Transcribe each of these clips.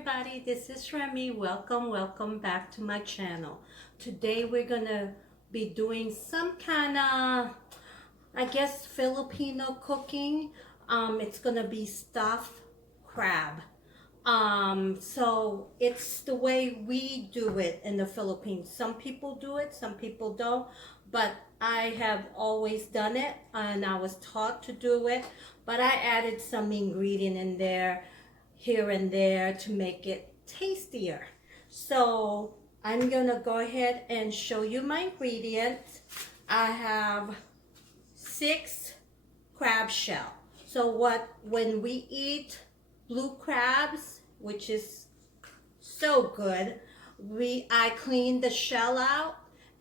everybody, this is Remy. Welcome back to my channel. Today we're gonna be doing some kind of, I guess, Filipino cooking. It's gonna be stuffed crab. So it's the way we do it in the Philippines. Some people do it, some people don't, but I have always done it and I was taught to do it, but I added some ingredient in there here and there to make it tastier. So I'm gonna go ahead and show you my ingredients. I have 6 crab shell. So when we eat blue crabs, which is so good, I clean the shell out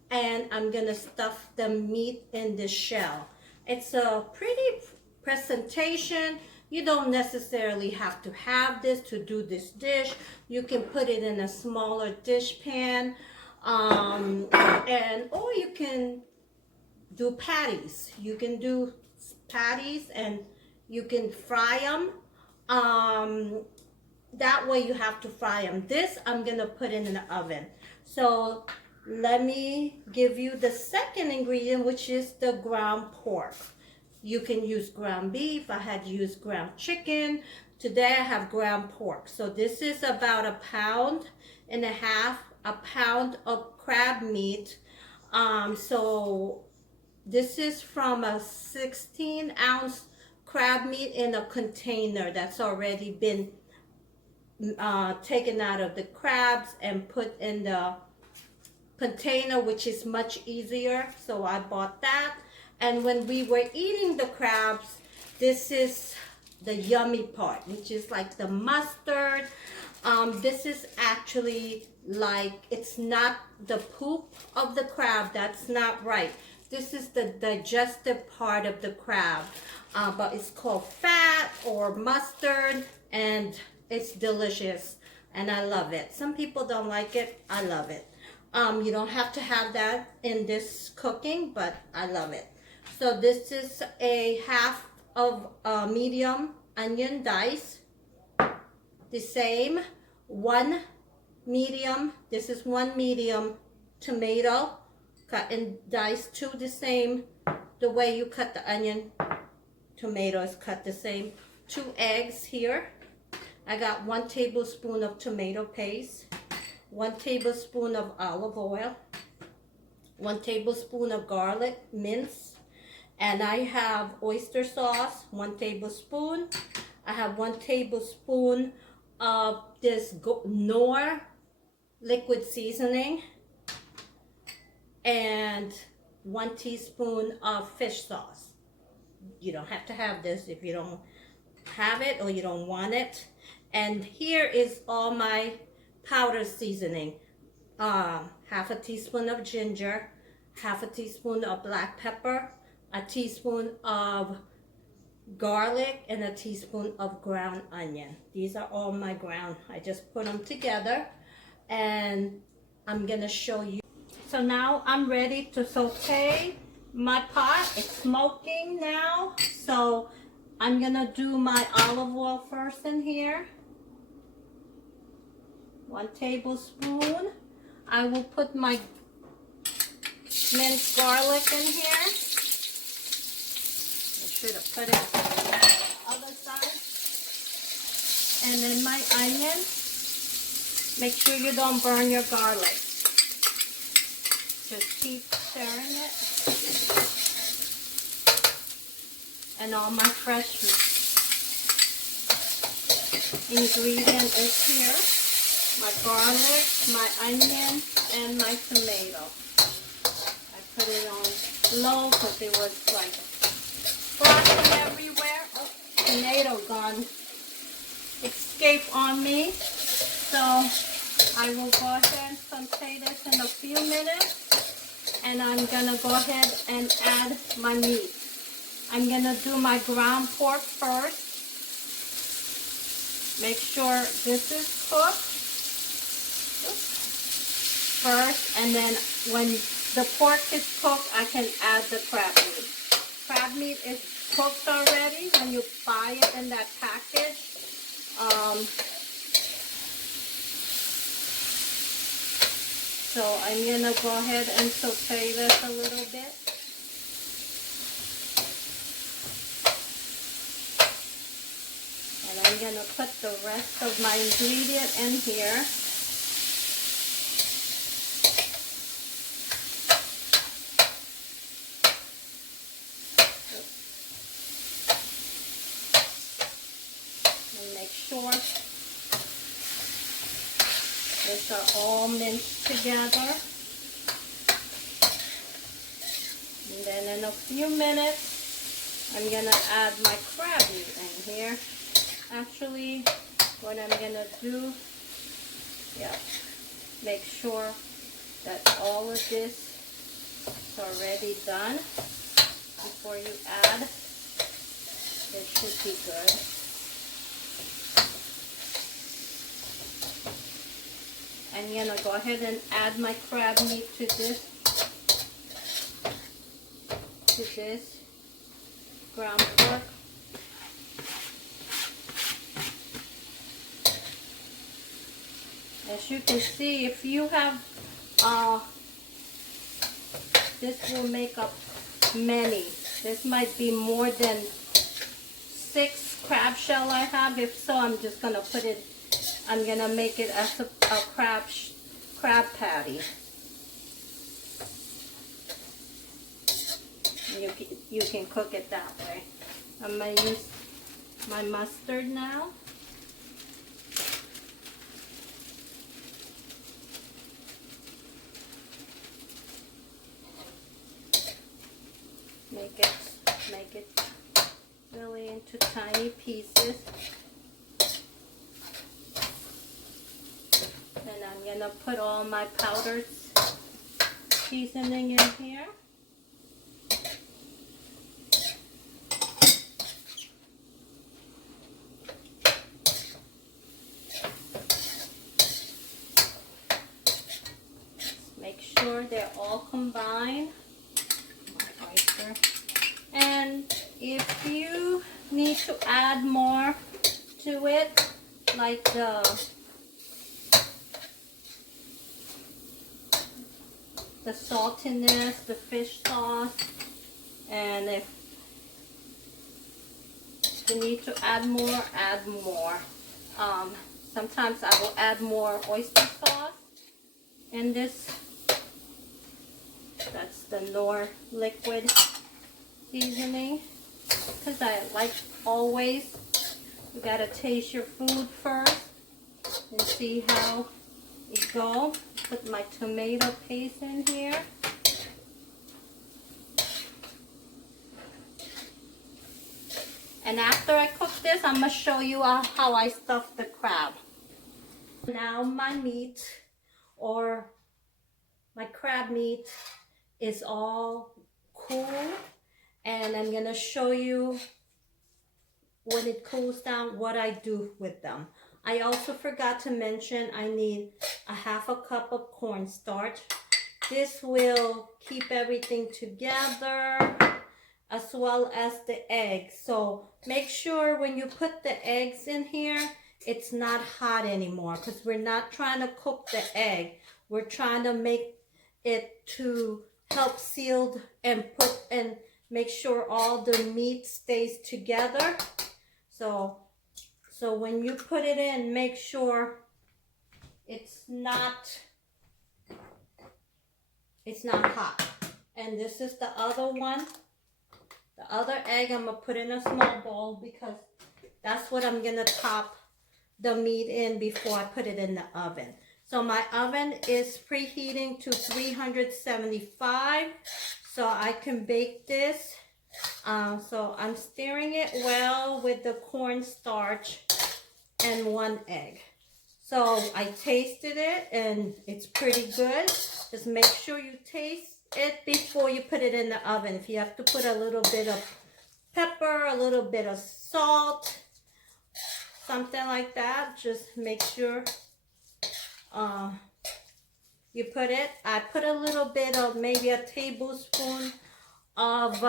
and I'm gonna stuff the meat in the shell. It's a pretty presentation. You don't necessarily have to have this to do this dish. You can put it in a smaller dish pan, or you can do patties. You can do patties and you can fry them. That way you have to fry them. This I'm gonna put in the oven. So let me give you the second ingredient, which is the ground pork. You can use ground beef. I had used ground chicken. Today I have ground pork. So this is about 1.5 pounds, a pound of crab meat. So this is from a 16-ounce crab meat in a container that's already been taken out of the crabs and put in the container, which is much easier. So I bought that. And when we were eating the crabs, this is the yummy part, which is like the mustard. This is actually like, it's not the poop of the crab. That's not right. This is the digestive part of the crab. But it's called fat or mustard, and it's delicious. And I love it. Some people don't like it. I love it. You don't have to have that in this cooking, but I love it. So this is a half of medium onion dice. The same, one medium, this is one medium tomato cut in dice, two the same, the way you cut the onion, tomato is cut the same. 2 eggs here. I got 1 tablespoon of tomato paste, 1 tablespoon of olive oil, 1 tablespoon of garlic minced, and I have oyster sauce, 1 tablespoon. I have 1 tablespoon of this Knorr liquid seasoning, and 1 teaspoon of fish sauce. You don't have to have this if you don't have it or you don't want it. And here is all my powder seasoning. Half a teaspoon of ginger, half a teaspoon of black pepper, a teaspoon of garlic, and a teaspoon of ground onion. These are all my ground. I just put them together and I'm gonna show you. So now I'm ready to saute my pot. It's smoking now. So I'm gonna do my olive oil first in here. 1 tablespoon. I will put my minced garlic in here. Should have put it on the other side. And then my onion. Make sure you don't burn your garlic. Just keep stirring it. And all my fresh ingredient is here. My garlic, my onion, and my tomato. I put it on low because it was like flying everywhere. Oh, tomato gone escape on me. So I will go ahead and saute this in a few minutes, and I'm gonna go ahead and add my meat. I'm gonna do my ground pork first. Make sure this is cooked first, and then when the pork is cooked, I can add the crab meat. Crab meat is cooked already when you buy it in that package. I'm gonna go ahead and saute this a little bit. And I'm gonna put the rest of my ingredient in here. And make sure these are all minced together. And then in a few minutes, I'm gonna add my crab meat in here. Actually, what I'm gonna do, make sure that all of this is already done before you add. It should be good. I'm gonna go ahead and add my crab meat to this ground pork. As you can see, if you have, this will make up many. This might be more than 6 crab shell I have. If so, I'm just gonna put it, I'm gonna make it as a crab patty. You can cook it that way. I'm gonna use my mustard now. Make it really into tiny pieces. And I'm gonna put all my powdered seasoning in here. Make sure they're all combined. And if you need to add more to it, like the saltiness, the fish sauce, and if you need to add more, add more. Sometimes I will add more oyster sauce in this. That's the Knorr liquid seasoning, because I like always, you gotta taste your food first and see how it goes. Put my tomato paste in here. And after I cook this, I'm gonna show you how I stuff the crab. Now my meat, or my crab meat, is all cool, and I'm gonna show you when it cools down what I do with them. I also forgot to mention I need a half a cup of cornstarch. This will keep everything together, as well as the eggs. So make sure when you put the eggs in here, it's not hot anymore, because we're not trying to cook the egg. We're trying to make it to help seal and put and make sure all the meat stays together. So when you put it in, make sure it's not hot. And this is the other one. The other egg I'm gonna put in a small bowl, because that's what I'm gonna top the meat in before I put it in the oven. So my oven is preheating to 375, so I can bake this. So I'm stirring it well with the cornstarch and 1 egg. So I tasted it and it's pretty good. Just make sure you taste it before you put it in the oven. If you have to put a little bit of pepper, a little bit of salt, something like that, just make sure you put it. I put a little bit of, maybe a tablespoon of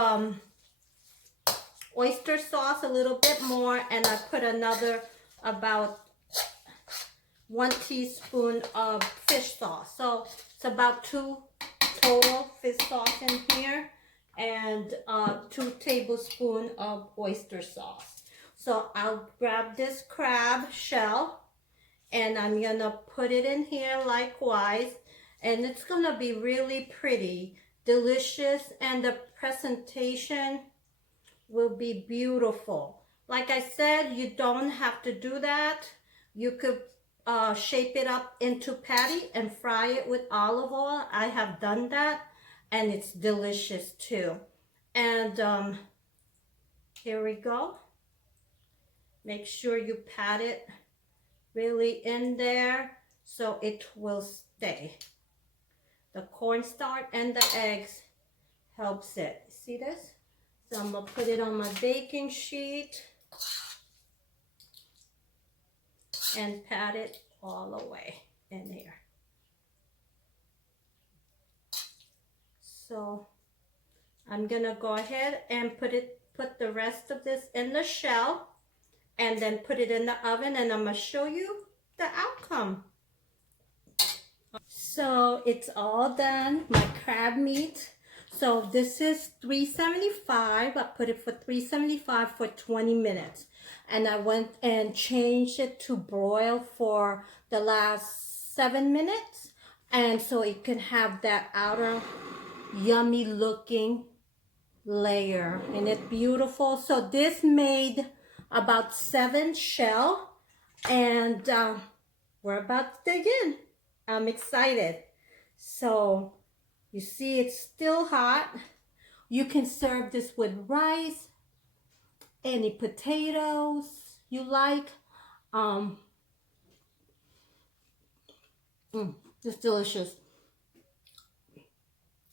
oyster sauce, a little bit more, and I put another about 1 teaspoon of fish sauce. It's about 2 total fish sauce in here, and 2 tablespoons of oyster sauce. So I'll grab this crab shell, and I'm gonna put it in here likewise, and it's gonna be really pretty, delicious, and the presentation will be beautiful. Like I said, you don't have to do that. You could shape it up into patty and fry it with olive oil. I have done that, and it's delicious too. And here we go. Make sure you pat it really in there so it will stay. The cornstarch and the eggs helps it. See this? So I'm gonna put it on my baking sheet and pat it all the way in here. So I'm gonna go ahead and put the rest of this in the shell, and then put it in the oven, and I'm gonna show you the outcome. So it's all done, my crab meat. So this is $3.75. I put it for $3.75 for 20 minutes. And I went and changed it to broil for the last 7 minutes. And so it can have that outer yummy looking layer. And it's beautiful. So this made about 7 shell. And we're about to dig in. I'm excited. So you see it's still hot. You can serve this with rice, any potatoes you like. It's delicious.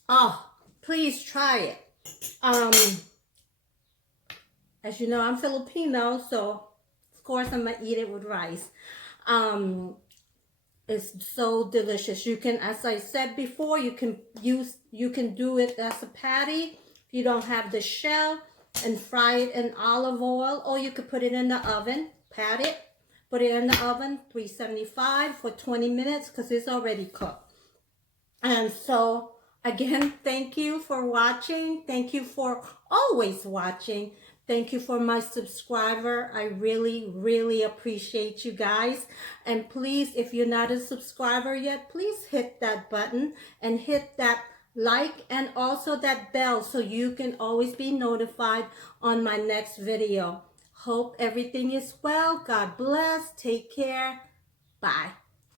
Oh, please try it. As you know, I'm Filipino, so of course I'm gonna eat it with rice. It's so delicious. You can, as I said before, you can do it as a patty if you don't have the shell, and fry it in olive oil, or you could put it in the oven, pat it, put it in the oven, 375 for 20 minutes because it's already cooked. And so again, thank you for watching. Thank you for always watching. Thank you for my subscriber. I really, really appreciate you guys. And please, if you're not a subscriber yet, please hit that button and hit that like and also that bell so you can always be notified on my next video. Hope everything is well. God bless. Take care. Bye.